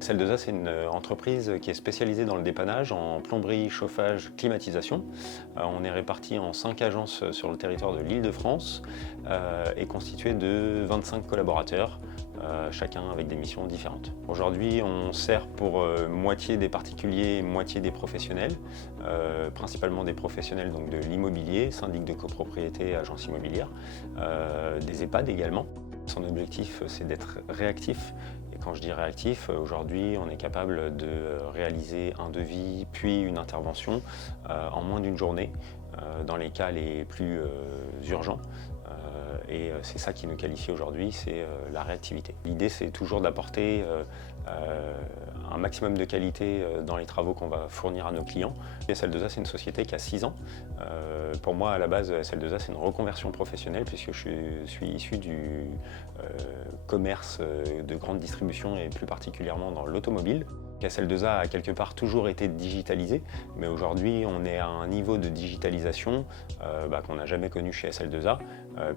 SL2A, c'est une entreprise qui est spécialisée dans le dépannage en plomberie, chauffage, climatisation. On est répartis en 5 agences sur le territoire de l'Île-de-France et constitué de 25 collaborateurs, chacun avec des missions différentes. Aujourd'hui, on sert pour moitié des particuliers et moitié des professionnels, principalement des professionnels donc, de l'immobilier, syndic de copropriété, agence immobilière, des EHPAD également. Son objectif, c'est d'être réactif. Et quand je dis réactif, aujourd'hui, on est capable de réaliser un devis puis une intervention en moins d'une journée, dans les cas les plus urgents. Et c'est ça qui nous qualifie aujourd'hui, c'est la réactivité. L'idée, c'est toujours d'apporter un maximum de qualité dans les travaux qu'on va fournir à nos clients. SL2A, c'est une société qui a 6 ans. Pour moi, à la base, SL2A, c'est une reconversion professionnelle puisque je suis issu du commerce de grande distribution et plus particulièrement dans l'automobile. SL2A a quelque part toujours été digitalisé, mais aujourd'hui on est à un niveau de digitalisation qu'on n'a jamais connu chez SL2A,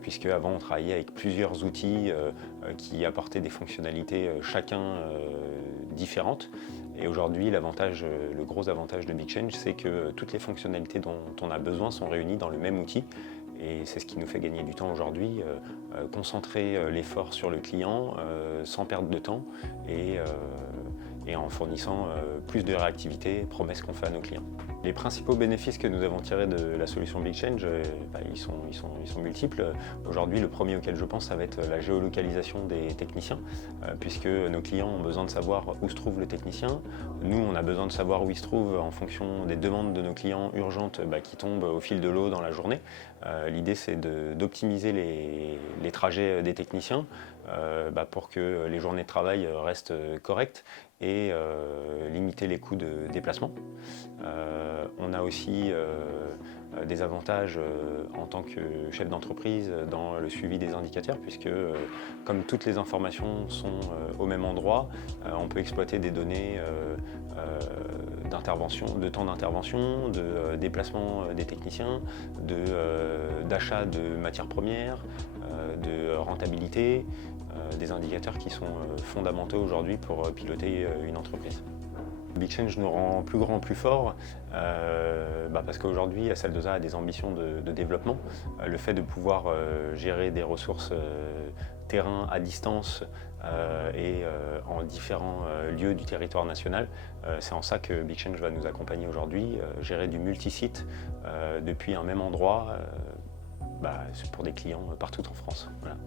puisque avant on travaillait avec plusieurs outils qui apportaient des fonctionnalités chacun différentes. Et aujourd'hui, le gros avantage de Big Change, c'est que toutes les fonctionnalités dont on a besoin sont réunies dans le même outil. Et c'est ce qui nous fait gagner du temps aujourd'hui, concentrer l'effort sur le client sans perdre de temps et en fournissant plus de réactivité, promesses qu'on fait à nos clients. Les principaux bénéfices que nous avons tirés de la solution Big Change, ils sont multiples. Aujourd'hui, le premier auquel je pense, ça va être la géolocalisation des techniciens, puisque nos clients ont besoin de savoir où se trouve le technicien. Nous, on a besoin de savoir où il se trouve en fonction des demandes de nos clients urgentes qui tombent au fil de l'eau dans la journée. L'idée, c'est d'optimiser les trajets des techniciens pour que les journées de travail restent correctes et limiter les coûts de déplacement. On a aussi des avantages en tant que chef d'entreprise dans le suivi des indicateurs puisque comme toutes les informations sont au même endroit, on peut exploiter des données de temps d'intervention, de déplacement des techniciens, d'achat de matières premières, de rentabilité, des indicateurs qui sont fondamentaux aujourd'hui pour piloter une entreprise. Big Change nous rend plus grand, plus fort, parce qu'aujourd'hui, SL2A a des ambitions de développement. Le fait de pouvoir gérer des ressources terrain à distance et en différents lieux du territoire national, c'est en ça que Big Change va nous accompagner aujourd'hui, gérer du multisite depuis un même endroit pour des clients partout en France. Voilà.